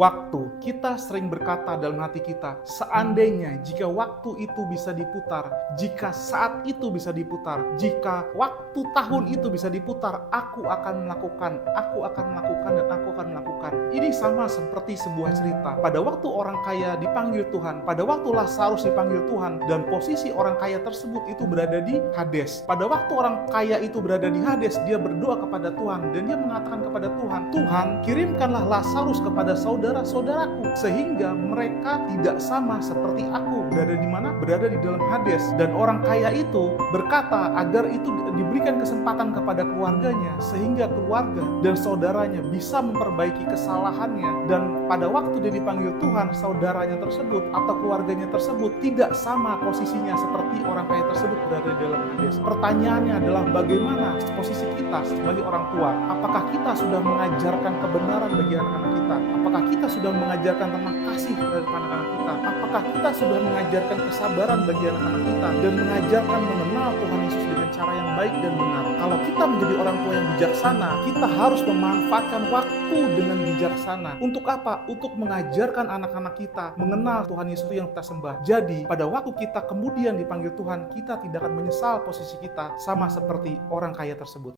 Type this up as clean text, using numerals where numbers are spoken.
Waktu, kita sering berkata dalam hati kita, seandainya jika waktu itu bisa diputar, jika saat itu bisa diputar, jika waktu tahun itu bisa diputar, aku akan melakukan, dan aku akan melakukan. Ini sama seperti sebuah cerita. Pada waktu orang kaya dipanggil Tuhan, pada waktu Lazarus dipanggil Tuhan, dan posisi orang kaya tersebut itu berada di Hades. Pada waktu orang kaya itu berada di Hades, dia berdoa kepada Tuhan, dan dia mengatakan kepada Tuhan, Tuhan, kirimkanlah Lazarus kepada saudara-saudaraku, sehingga mereka tidak sama seperti aku. Berada di mana? Berada di dalam Hades. Dan orang kaya itu berkata agar itu diberikan kesempatan kepada keluarganya, sehingga keluarga dan saudaranya bisa memperbaiki kesalahannya. Dan pada waktu dia dipanggil Tuhan, saudaranya tersebut atau keluarganya tersebut tidak sama posisinya seperti orang kaya tersebut berada di dalam Hades. Pertanyaannya adalah bagaimana posisi kita sebagai orang tua? Apakah kita sudah mengajarkan kebenaran bagi anak-anak kita? Apakah kita sudah mengajarkan tentang kasih kepada anak-anak kita? Apakah kita sudah mengajarkan kesabaran bagi anak-anak kita dan mengajarkan mengenal Tuhan Yesus dengan cara yang baik dan benar? Kalau kita menjadi orang tua yang bijaksana, kita harus memanfaatkan waktu dengan bijaksana. Untuk apa? Untuk mengajarkan anak-anak kita mengenal Tuhan Yesus yang kita sembah. Jadi, pada waktu kita kemudian dipanggil Tuhan, kita tidak akan menyesal posisi kita sama seperti orang kaya tersebut.